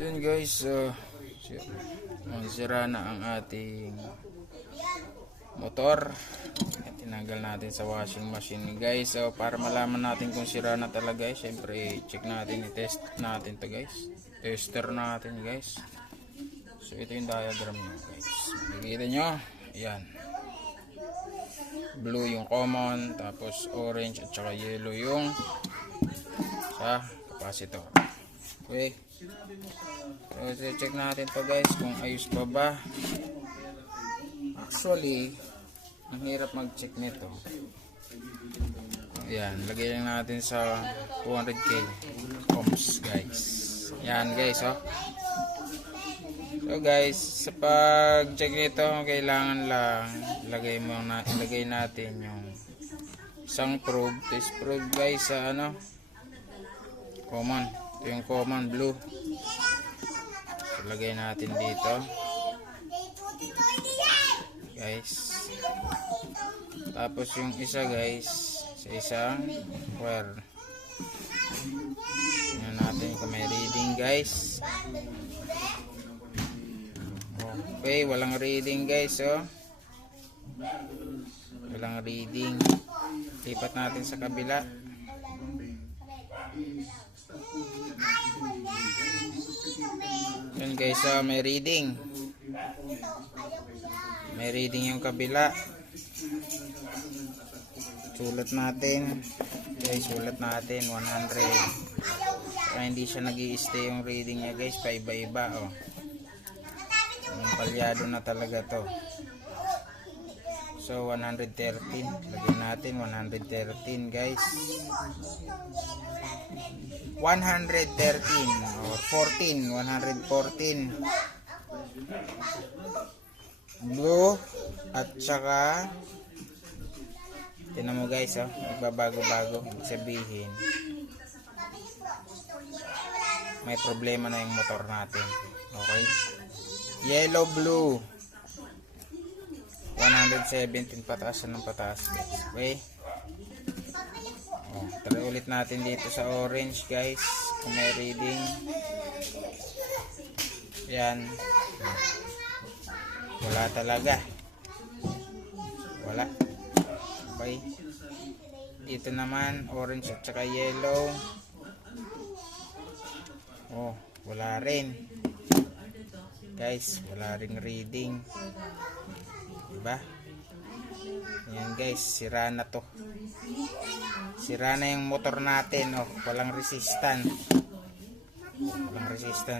Yun guys, uh, sira na ang ating motor. Tinanggal natin sa washing machine guys. So para malaman natin kung sira na talaga guys, syempre check natin, i-test natin to guys. Tester natin guys. So ito yung diagram niya guys. Makikita nyo, ayan. Blue yung common, tapos orange at saka yellow yung sa capacitor. Okay. So, check natin to guys kung ayos pa ba. Actually, ang hirap mag-check nito. Ayan, lagay lang natin sa 200k ohms guys. Yan guys, oh. So guys, sa pag-check nito, kailangan lang lagay mo na ilagay natin yung isang probe, test probe guys sa ano common. Ito yung common blue. So, lagay natin dito. Guys. Tapos yung isa guys, sa isang wire. Tingnan natin kung may reading guys. Okay, walang reading guys, oh. Walang reading. Lipat natin sa kabila. Yun guys, oh, may reading. May reading yung kabila. Sulat natin. Guys, sulat natin 100. Kaya hindi siya nag stay yung reading niya guys, paiba-iba, oh. Yung palyado na talaga to. So 113. Lagyan natin 113 guys. 113 or 14, 114. Blue at saka Tinan mo guys, oh, nagbabago-bago. Ibig sabihin, may problema na yung motor natin. Okay? Yellow, blue. 117 pataas ng pataas guys. Okay? Oh, try ulit natin dito sa orange guys. Kung may reading. Yan. Wala talaga. Wala. Okay. Dito naman orange at saka yellow. Oh, wala rin. Guys, wala ring reading. Diba? Yan guys, sira na to. Sira na yung motor natin, oh. Walang resistance. Walang resistance